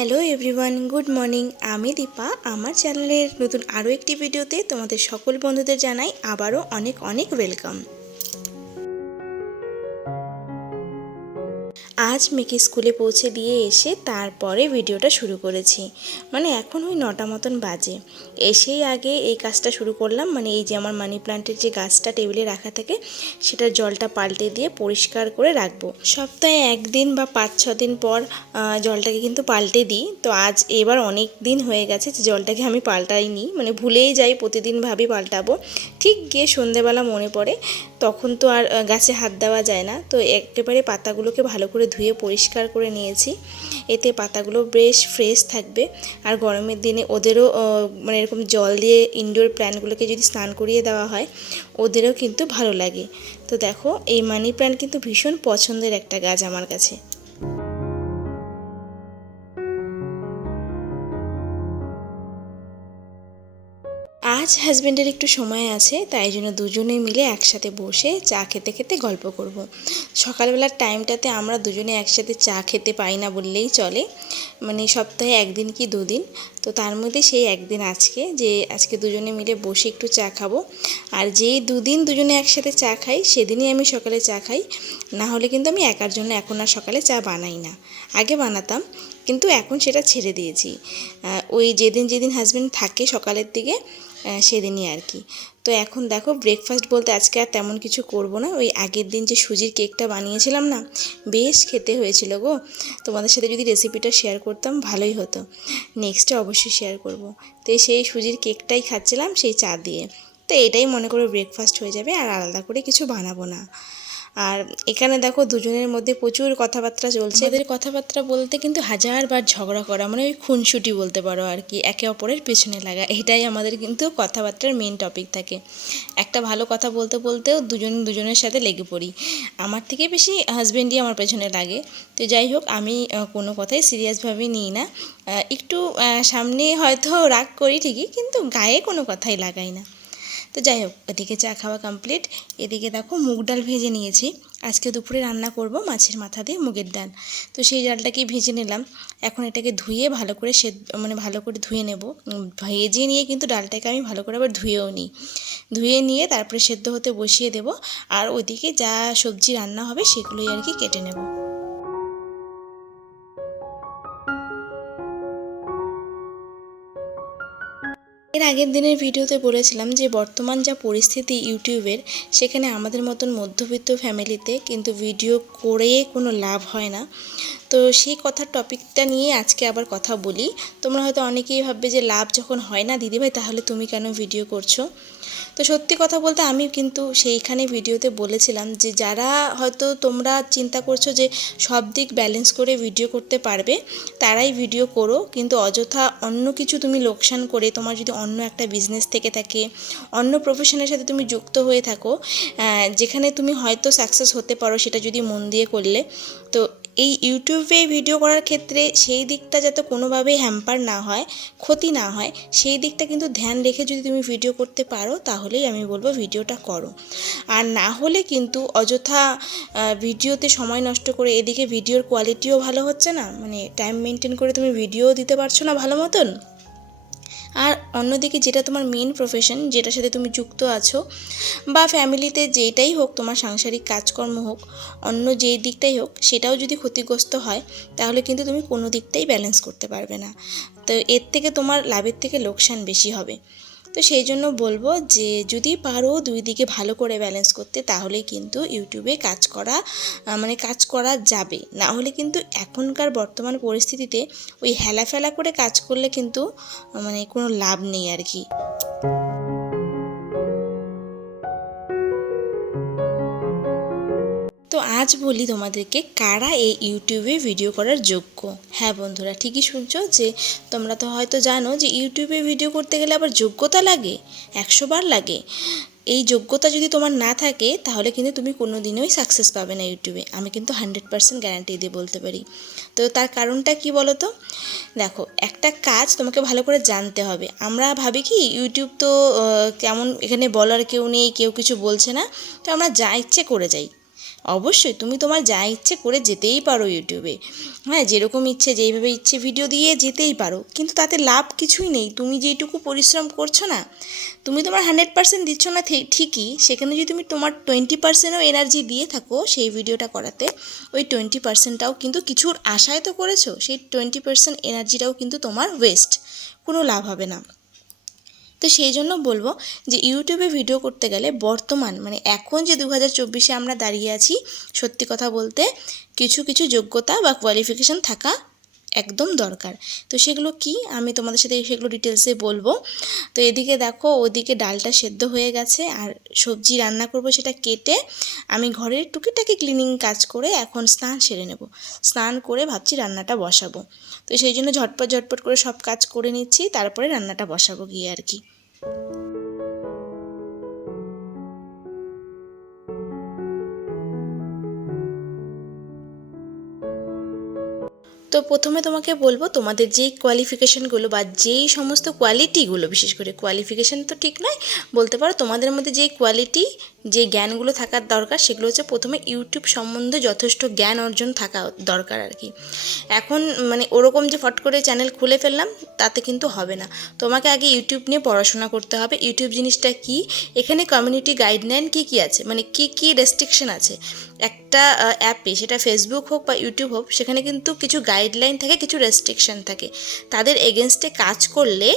Hello everyone, good morning. আমি দীপা। আমার চ্যানেলের নতুন আরও একটি ভিডিওতে তোমাদের সকল বন্ধুদের জানাই আবারও অনেক অনেক ওয়েলকাম। আজ মেয়েকে স্কুলে পৌঁছে দিয়ে এসে তারপরে ভিডিওটা শুরু করেছি। মানে এখন ওই 9টা মতন বাজে। এসেই আগে এই কাজটা শুরু করলাম। মানে এই যে আমার মানি প্ল্যান্টের যে গাছটা টেবিলে রাখা থাকে সেটার জলটা পাল্টে দিয়ে পরিষ্কার করে রাখবো। সপ্তাহে একদিন বা 5-6 দিন পর জলটাকে কিন্তু পাল্টে দিই। তো আজ এবার অনেক দিন হয়ে গেছে যে জলটাকে আমি পাল্টাইনি, মানে ভুলেই যাই, প্রতিদিন ভাবি পাল্টাবো। ঠিক গিয়ে সন্ধেবেলা মনে পড়ে, তখন তো আর গাছে হাত দেওয়া যায় না। তো একেবারে পাতাগুলোকে ভালো করে ধুয়ে পরিষ্কার করে নিয়েছি। এতে পাতাগুলো বেশ ফ্রেশ থাকবে। আর গরমের দিনে ওদেরও মানে এরকম জল দিয়ে ইনডোর প্ল্যান্টগুলোকে যদি স্নান করিয়ে দেওয়া হয় ওদেরও কিন্তু ভালো লাগে। তো দেখো, এই মানি প্ল্যান্ট কিন্তু ভীষণ পছন্দের একটা গাছ আমার কাছে। আজ হাজব্যান্ডের একটু সময় আছে, তাই জন্য দুজনে মিলে একসাথে বসে চা খেতে খেতে গল্প করব। সকালবেলার টাইমটাতে আমরা দুজনে একসাথে চা খেতে পাই না বললেই চলে, মানে সপ্তাহে একদিন কি দুদিন। তো তার মধ্যে সেই একদিন আজকে দুজনে মিলে বসে একটু চা খাবো। আর যেই দুদিন দুজনে একসাথে চা খাই সেদিনই আমি সকালে চা খাই, না হলে কিন্তু আমি একার জন্য এখন আর সকালে চা বানাই না। আগে বানাতাম, কিন্তু এখন সেটা ছেড়ে দিয়েছি। ওই যেদিন যেদিন হাজব্যান্ড থাকে সকালের দিকে সেদিনই আর কি। তো এখন দেখো, ব্রেকফাস্ট বলতে আজকে আর তেমন কিছু করব না। ওই আগের দিন যে সুজির কেকটা বানিয়েছিলাম না, বেশ খেতে হয়েছিল গো। তোমাদের সাথে যদি রেসিপিটা শেয়ার করতাম ভালোই হতো। নেক্সটে অবশ্যই শেয়ার করব। তো সেই সুজির কেকটাই খাচ্ছিলাম সেই চা দিয়ে। তো এটাই মনে করো ব্রেকফাস্ট হয়ে যাবে, আর আলাদা করে কিছু বানাবো না। আর এখানে দেখো দুজনের মধ্যে প্রচুর কথাবার্তা চলছে। এদের কথাবার্তা বলতে কিন্তু হাজারবার ঝগড়া করা, মানে ওই খুনসুটি বলতে পারো আর কি, একে অপরের পেছনে লাগা, এটাই আমাদের কিন্তু কথাবার্তার মেন টপিক থাকে। একটা ভালো কথা বলতে বলতেও দুজনের সাথে লেগে পড়ি। আমার থেকে বেশি হাজব্যান্ডই আমার পেছনে লাগে। তো যাই হোক, আমি কোনো কথাই সিরিয়াসভাবে নিই না। একটু সামনে হয়তো রাগ করি ঠিকই, কিন্তু গায়ে কোনো কথাই লাগাই না। তো যাই হোক, ওদিকে চা খাওয়া কমপ্লিট। এদিকে দেখো মুগ ডাল ভেজে নিয়েছি। আজকে দুপুরে রান্না করব মাছের মাথা দিয়ে মুগের ডাল। তো সেই ডালটাকেই ভেজে নিলাম। এখন এটাকে ধুয়ে ভালো করে ভালো করে ধুয়ে নেব। ভেজে নিয়ে কিন্তু ডালটাকে আমি ভালো করে আবার ধুয়েও নিই। ধুয়ে নিয়ে তারপরে সেদ্ধ হতে বসিয়ে দেব। আর ওইদিকে যা সবজি রান্না হবে সেগুলোই আর কি কেটে নেব। এর আগের দিনের ভিডিওতে বলেছিলাম যে বর্তমান যা পরিস্থিতি ইউটিউবের, সেখানে আমাদের মতন মধ্যবিত্ত ফ্যামিলিতে কিন্তু ভিডিও করে কোনো লাভ হয় না। তো সেই কথার টপিকটা নিয়ে আজকে আবার কথা বলি। তোমরা হয়তো অনেকেই ভাববে যে লাভ যখন হয় না দিদিভাই, তাহলে তুমি কেন ভিডিও করছো? তো সত্যি কথা বলতে আমি কিন্তু সেইখানে ভিডিওতে বলেছিলাম যে যারা হয়তো তোমরা চিন্তা করছো যে সব দিক ব্যালেন্স করে ভিডিও করতে পারবে, তারাই ভিডিও করো। কিন্তু অযথা অন্য কিছু তুমি লোকসান করে, তোমার যদি অন্য একটা বিজনেস থেকে থাকে, অন্য প্রফেশনের সাথে তুমি যুক্ত হয়ে থাকো, যেখানে তুমি হয়তো সাকসেস হতে পারো সেটা যদি মন দিয়ে করলে, তো এই ইউটিউবে ভিডিও করার ক্ষেত্রে সেই দিকটা যাতে কোনোভাবেই হ্যাম্পার না হয়, ক্ষতি না হয়, সেই দিকটা কিন্তু ধ্যান রেখে যদি তুমি ভিডিও করতে পারো তাহলেই আমি বলবো ভিডিওটা করো। আর না হলে কিন্তু অযথা ভিডিওতে সময় নষ্ট করে, এদিকে ভিডিওর কোয়ালিটিও ভালো হচ্ছে না, মানে টাইম মেনটেন করে তুমি ভিডিও দিতে পারছো না ভালো মতন। আর অন্যদিকে যেটা তোমার মেন প্রফেশন, যেটার সাথে তুমি যুক্ত আছো, বা ফ্যামিলিতে যেটাই হোক, তোমার সাংসারিক কাজকর্ম হোক, অন্য যেই দিকটাই হোক, সেটাও যদি ক্ষতিগ্রস্ত হয় তাহলে কিন্তু তুমি কোনো দিকটাই ব্যালেন্স করতে পারবে না। তো এর থেকে তোমার লাভের থেকে লোকসান বেশি হবে। তো সেই জন্য বলবো যে যদি পারো দুই দিকে ভালো করে ব্যালেন্স করতে, তাহলেই কিন্তু ইউটিউবে কাজ করা যাবে। না হলে কিন্তু এখনকার বর্তমান পরিস্থিতিতে ওই হেলাফেলা করে কাজ করলে কিন্তু কোনো লাভ নেই আর কি। তো আজ বলি তোমাদেরকে, কারা এই ইউটিউবে ভিডিও করার যোগ্য। হ্যাঁ বন্ধুরা, ঠিকই শুনছো, যে তোমরা তো হয়তো জানো যে ইউটিউবে ভিডিও করতে গেলে আবার যোগ্যতা লাগে, 100 বার লাগে। এই যোগ্যতা যদি তোমার না থাকে তাহলে কিন্তু তুমি কোনো দিনই সাকসেস পাবে না ইউটিউবে। আমি কিন্তু 100% গ্যারান্টি দিয়ে বলতে পারি। তো তার কারণটা কি বলো তো? দেখো, একটা কাজ তোমাকে ভালো করে জানতে হবে। আমরা ভাবি কি ইউটিউব তো কেমন, এখানে বলার কেউ নেই, কেউ কিছু বলছে না, তো আমরা যা ইচ্ছে করে যাই। অবশ্যই তুমি তোমার যা ইচ্ছে করে যেতেই পারো ইউটিউবে, হ্যাঁ, যেরকম ইচ্ছে যেইভাবে ইচ্ছে ভিডিও দিয়ে যেতেই পারো, কিন্তু তাতে লাভ কিছুই নেই। তুমি যেইটুকু পরিশ্রম করছো না, তুমি তোমার 100% দিচ্ছ না ঠিকই, সেখানে যদি তুমি তোমার 20%ও এনার্জি দিয়ে থাকো সেই ভিডিওটা করাতে, ওই 20%টাও কিন্তু কিছুর আশায় তো করেছো, সেই 20% এনার্জিটাও কিন্তু তোমার ওয়েস্ট, কোনো লাভ হবে না। তো সেই জন্য বলবো যে ইউটিউবে ভিডিও করতে গেলে বর্তমান মানে এখন যে 2024-এ আমরা দাঁড়িয়ে আছি, সত্যি কথা বলতে কিছু কিছু যোগ্যতা বা কোয়ালিফিকেশান থাকা একদম দরকার। তো সেগুলো কি আমি তোমাদের সাথে সেগুলো ডিটেলসে বলবো। তো এদিকে দেখো, ওদিকে ডালটা সেদ্ধ হয়ে গেছে আর সবজি রান্না করব, সেটা কেটে আমি ঘরের টুকিটাকি ক্লিনিং কাজ করে এখন স্নান সেরে নেব। স্নান করে ভাবছি রান্নাটা বসাবো। তো সেই জন্য ঝটপট ঝটপট করে সব কাজ করে নিচ্ছি, তারপরে রান্নাটা বসাবো গিয়ে আর কি। তো প্রথমে তোমাকে বলবো তোমাদের যেই কোয়ালিফিকেশানগুলো বা যেই সমস্ত কোয়ালিটিগুলো, বিশেষ করে কোয়ালিফিকেশান তো ঠিক নয়, বলতে পারো তোমাদের মধ্যে যেই কোয়ালিটি, যে জ্ঞানগুলো থাকার দরকার, সেগুলো হচ্ছে প্রথমে ইউটিউব সম্বন্ধে যথেষ্ট জ্ঞান অর্জন থাকা দরকার আর কি। এখন মানে ওরকম যে ফট করে চ্যানেল খুলে ফেললাম তাতে কিন্তু হবে না, তোমাকে আগে ইউটিউব নিয়ে পড়াশোনা করতে হবে। ইউটিউব জিনিসটা কি, এখানে কমিউনিটি গাইডলাইন কী কী আছে, মানে কী কী রেস্ট্রিকশন আছে একটা অ্যাপে, সেটা ফেসবুক হোক বা ইউটিউব হোক, সেখানে কিন্তু কিছু গাইডলাইন থাকে, কিছু রেস্ট্রিকশন থাকে। তাদের এগেনস্টে কাজ করলে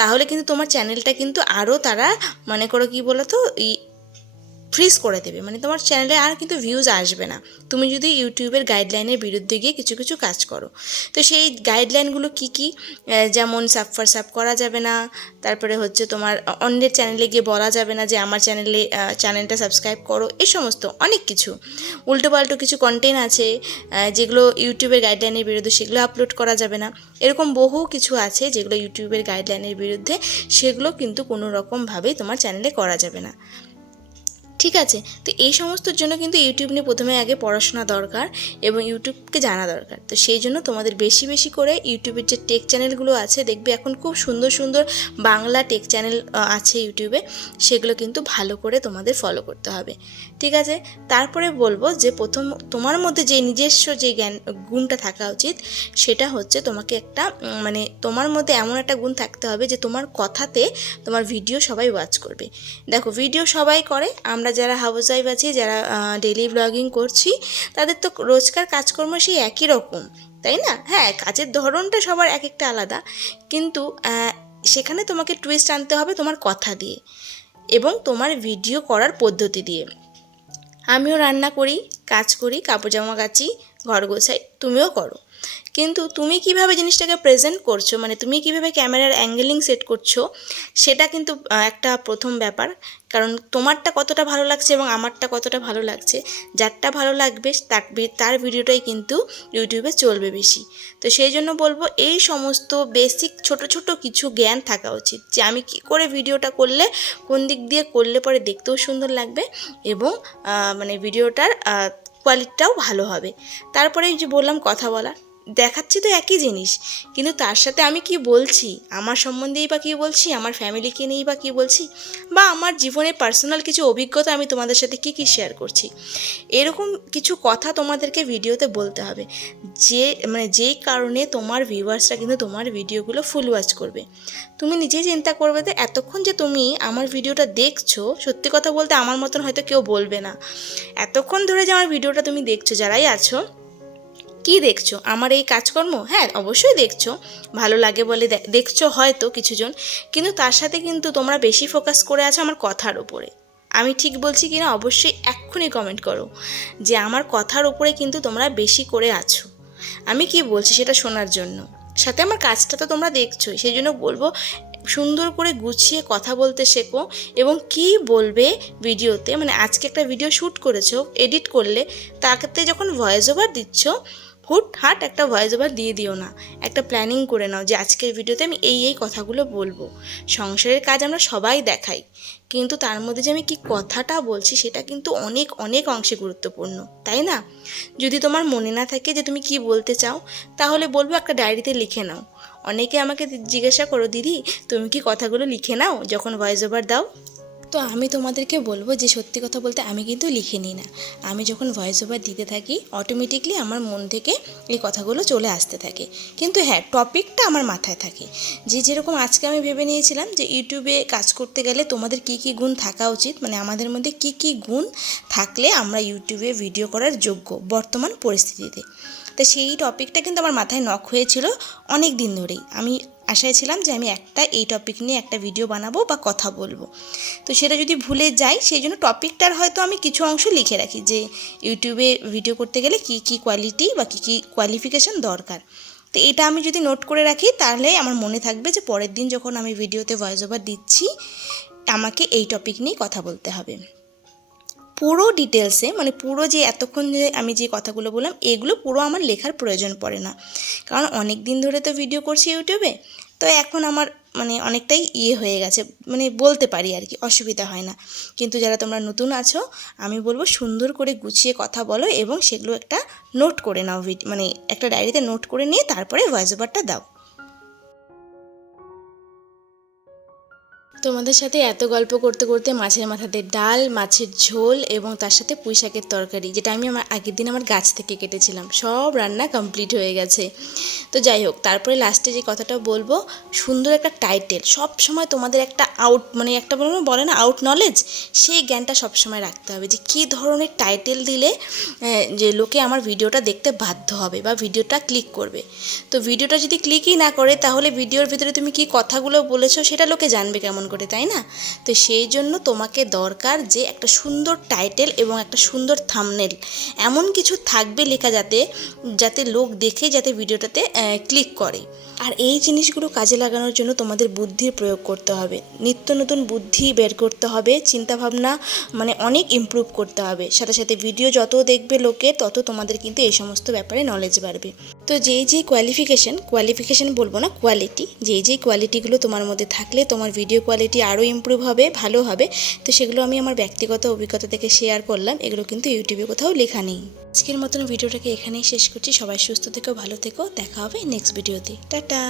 তাহলে কিন্তু তোমার চ্যানেলটা কিন্তু আরও তারা মনে করো কী বলো তো ফ্রিজ করে দেবে, মানে তোমার চ্যানেলে আর কিন্তু ভিউজ আসবে না তুমি যদি ইউটিউবের গাইডলাইনের বিরুদ্ধে গিয়ে কিছু কিছু কাজ করো। তো সেই গাইডলাইনগুলো কি কি, যেমন সাব করা যাবে না, তারপরে হচ্ছে তোমার অন্যের চ্যানেলে গিয়ে বলা যাবে না যে আমার চ্যানেলটা সাবস্ক্রাইব করো, এই সমস্ত অনেক কিছু উল্টোপাল্টো কিছু কন্টেন্ট আছে যেগুলো ইউটিউবের গাইডলাইনের বিরুদ্ধে, সেগুলো আপলোড করা যাবে না। এরকম বহু কিছু আছে যেগুলো ইউটিউবের গাইডলাইনের বিরুদ্ধে, সেগুলো কিন্তু কোনো রকমভাবেই তোমার চ্যানেলে করা যাবে না, ঠিক আছে। তো এই সমস্তর জন্য কিন্তু ইউটিউব নিয়ে প্রথমে আগে পড়াশোনা দরকার এবং ইউটিউবকে জানা দরকার। তো সেই জন্য তোমাদের বেশি বেশি করে ইউটিউবের যে টেক চ্যানেলগুলো আছে, দেখবে এখন খুব সুন্দর সুন্দর বাংলা টেক চ্যানেল আছে ইউটিউবে, সেগুলো কিন্তু ভালো করে তোমাদের ফলো করতে হবে, ঠিক আছে। তারপরে বলবো যে প্রথম তোমার মধ্যে যে নিজস্ব যে গুণটা থাকা উচিত, সেটা হচ্ছে তোমাকে একটা মানে তোমার মধ্যে এমন একটা গুণ থাকতে হবে যে তোমার কথাতে তোমার ভিডিও সবাই ওয়াচ করবে। দেখো ভিডিও সবাই করে, আমরা যারা হাউস ওয়াইফ আছি, যারা ডেইলি ব্লগিং করছি, তাদের তো রোজকার কাজকর্ম সেই একই রকম, তাই না? হ্যাঁ, কাজের ধরনটা সবার এক একটা আলাদা, কিন্তু সেখানে তোমাকে টুইস্ট আনতে হবে তোমার কথা দিয়ে এবং তোমার ভিডিও করার পদ্ধতি দিয়ে। আমিও রান্না করি, কাজ করি, কাপড় জামা কাচি, ঘর গোছাই, তুমিও করো, কিন্তু তুমি কিভাবে জিনিসটাকে প্রেজেন্ট করছো, মানে তুমি কিভাবে ক্যামেরার অ্যাঙ্গেলিং সেট করছো, সেটা কিন্তু একটা প্রথম ব্যাপার। কারণ তোমারটা কতটা ভালো লাগছে এবং আমারটা কতটা ভালো লাগছে, যারটা ভালো লাগবে তার ভিডিওটাই কিন্তু ইউটিউবে চলবে বেশি। তো সেই জন্য বলবো এই সমস্ত বেসিক ছোট ছোট কিছু জ্ঞান থাকা উচিত, যে আমি কী করে ভিডিওটা করলে, কোন দিক দিয়ে করলে পরে দেখতেও সুন্দর লাগবে এবং মানে ভিডিওটার কোয়ালিটিটাও ভালো হবে। তারপরে যে বললাম কথা বলা, দেখাচ্ছি তো একই জিনিস, কিন্তু তার সাথে আমি কি বলছি, আমার সম্বন্ধেই বা কী বলছি, আমার ফ্যামিলিকে নিয়েই বা কী বলছি, বা আমার জীবনের পার্সোনাল কিছু অভিজ্ঞতা আমি তোমাদের সাথে কী কী শেয়ার করছি, এরকম কিছু কথা তোমাদেরকে ভিডিওতে বলতে হবে, যেই কারণে তোমার ভিউয়ার্সরা কিন্তু তোমার ভিডিওগুলো ফুল ওয়াচ করবে। তুমি নিজেই চিন্তা করবে যে এতক্ষণ যে তুমি আমার ভিডিওটা দেখছো, সত্যি কথা বলতে আমার মতন হয়তো কেউ বলবে না, এতক্ষণ ধরে যে আমার ভিডিওটা তুমি দেখছো, যারাই আছো, কি দেখছো? আমার এই কাজকর্ম? হ্যাঁ, অবশ্যই দেখছো, ভালো লাগে বলে দেখছো হয়তো কিছুজন, কিন্তু তার সাথে কিন্তু তোমরা বেশি ফোকাস করে আছো আমার কথার ওপরে। আমি ঠিক বলছি কি না অবশ্যই এক্ষুনি কমেন্ট করো যে আমার কথার ওপরে কিন্তু তোমরা বেশি করে আছো, আমি কি বলছি সেটা শোনার জন্য। সাথে আমার কাজটা তো তোমরা দেখছোই, সেই জন্য বলবো সুন্দর করে গুছিয়ে কথা বলতে শেখো এবং কি বলবে ভিডিওতে, মানে আজকে একটা ভিডিও শ্যুট করেছো, এডিট করলে তাতে যখন ভয়েস ওভার দিচ্ছ, হুটহাট একটা ভয়েস ওভার দিয়ে দিও না, একটা প্ল্যানিং করে নাও যে আজকের ভিডিওতে আমি এই কথাগুলো বলবো। সংসারের কাজ আমরা সবাই দেখাই, কিন্তু তার মধ্যে যে আমি কি কথাটা বলছি সেটা কিন্তু অনেক অনেক অংশে গুরুত্বপূর্ণ, তাই না? যদি তোমার মনে না থাকে যে তুমি কি বলতে চাও, তাহলে বলবো একটা ডায়েরিতে লিখে নাও। অনেকে আমাকে জিজ্ঞাসা করো, দিদি তুমি কি কথাগুলো লিখে নাও যখন ভয়েস ওভার দাও? তো আমি তোমাদেরকে বলবো যে সত্যি কথা বলতে আমি কিন্তু লিখে নিই না। আমি যখন ভয়েস ওভার দিতে থাকি অটোমেটিকলি আমার মন থেকে এই কথাগুলো চলে আসতে থাকে। কিন্তু হ্যাঁ, টপিকটা আমার মাথায় থাকে। যেরকম আজকে আমি ভেবে নিয়েছিলাম যে ইউটিউবে কাজ করতে গেলে তোমাদের কী কী গুণ থাকা উচিত, মানে আমাদের মধ্যে কী কী গুণ থাকলে আমরা ইউটিউবে ভিডিও করার যোগ্য বর্তমান পরিস্থিতিতে। তো সেই টপিকটা কিন্তু আমার মাথায় নক হয়েছিল অনেক দিন ধরেই। আমি আশায় ছিলাম যে আমি এই টপিক নিয়ে একটা ভিডিও বানাবো বা কথা বলবো। তো সেটা যদি ভুলে যাই, সেই জন্য টপিকটার হয়তো আমি কিছু অংশ লিখে রাখি যে ইউটিউবে ভিডিও করতে গেলে কী কী কোয়ালিটি বা কী কী কোয়ালিফিকেশান দরকার। তো এটা আমি যদি নোট করে রাখি তাহলে আমার মনে থাকবে যে পরের দিন যখন আমি ভিডিওতে ভয়েস ওভার দিচ্ছি আমাকে এই টপিক নিয়ে কথা বলতে হবে। পুরো ডিটেলসে, মানে পুরো যে এতক্ষণ যে আমি যে কথাগুলো বললাম এগুলো পুরো আমার লেখার প্রয়োজন পড়ে না, কারণ অনেক দিন ধরে তো ভিডিও করছি ইউটিউবে। তো এখন আমার মানে অনেকটাই হয়ে গেছে, মানে বলতে পারি আর কি, অসুবিধা হয় না। কিন্তু যারা তোমরা নতুন আছো আমি বলবো সুন্দর করে গুছিয়ে কথা বলো এবং সেগুলো একটা নোট করে নাও, মানে একটা ডায়েরিতে নোট করে নিয়ে তারপরে ভয়েস ওভারটা দাও। তোমাদের সাথে এত গল্প করতে করতে মাছের মাথাতে ডাল, মাছের ঝোল এবং তার সাথে পুঁই শাকের তরকারি, যেটা আমি আমার আগের দিন আমার গাছ থেকে কেটেছিলাম, সব রান্না কমপ্লিট হয়ে গেছে। তো যাই হোক, তারপরে লাস্টে যে কথাটা বলবো, সুন্দর একটা টাইটেল সব সময় তোমাদের একটা মানে একটা বলে না আউট নলেজ, সেই জ্ঞানটা সবসময় রাখতে হবে যে কী ধরনের টাইটেল দিলে যে লোকে আমার ভিডিওটা দেখতে বাধ্য হবে বা ভিডিওটা ক্লিক করবে। তো ভিডিওটা যদি ক্লিকই না করে তাহলে ভিডিওর ভিতরে তুমি কী কথাগুলো বলেছো সেটা লোকে জানবে কেমন করে, তাই না? তো সেই জন্য তোমাকে দরকার যে একটা সুন্দর টাইটেল এবং একটা সুন্দর থাম্বনেল, এমন কিছু থাকবে লেখা যাতে লোক দেখে যাতে ভিডিওটাতে ক্লিক করে। আর এই জিনিসগুলো কাজে লাগানোর জন্য তোমাদের বুদ্ধির প্রয়োগ করতে হবে, নিত্য নতুন বুদ্ধি বের করতে হবে, চিন্তাভাবনা মানে অনেক ইমপ্রুভ করতে হবে। সাথে সাথে ভিডিও যত দেখবে লোকে তত তোমাদের কিন্তু এই সমস্ত ব্যাপারে নলেজ বাড়বে। তো যেই কোয়ালিফিকেশান বলবো না, কোয়ালিটি, যেই কোয়ালিটিগুলো তোমার মধ্যে থাকলে তোমার ভিডিও কোয়ালিটি আরও ইমপ্রুভ হবে, ভালো হবে। তো সেগুলো আমি আমার ব্যক্তিগত অভিজ্ঞতা থেকে শেয়ার করলাম, এগুলো কিন্তু ইউটিউবে কোথাও লেখা নেই। আজকের মতন ভিডিওটাকে এখানেই শেষ করছি। সবাই সুস্থ থেকো, ভালো থেকো, দেখা হবে নেক্সট ভিডিওতে। টাটা।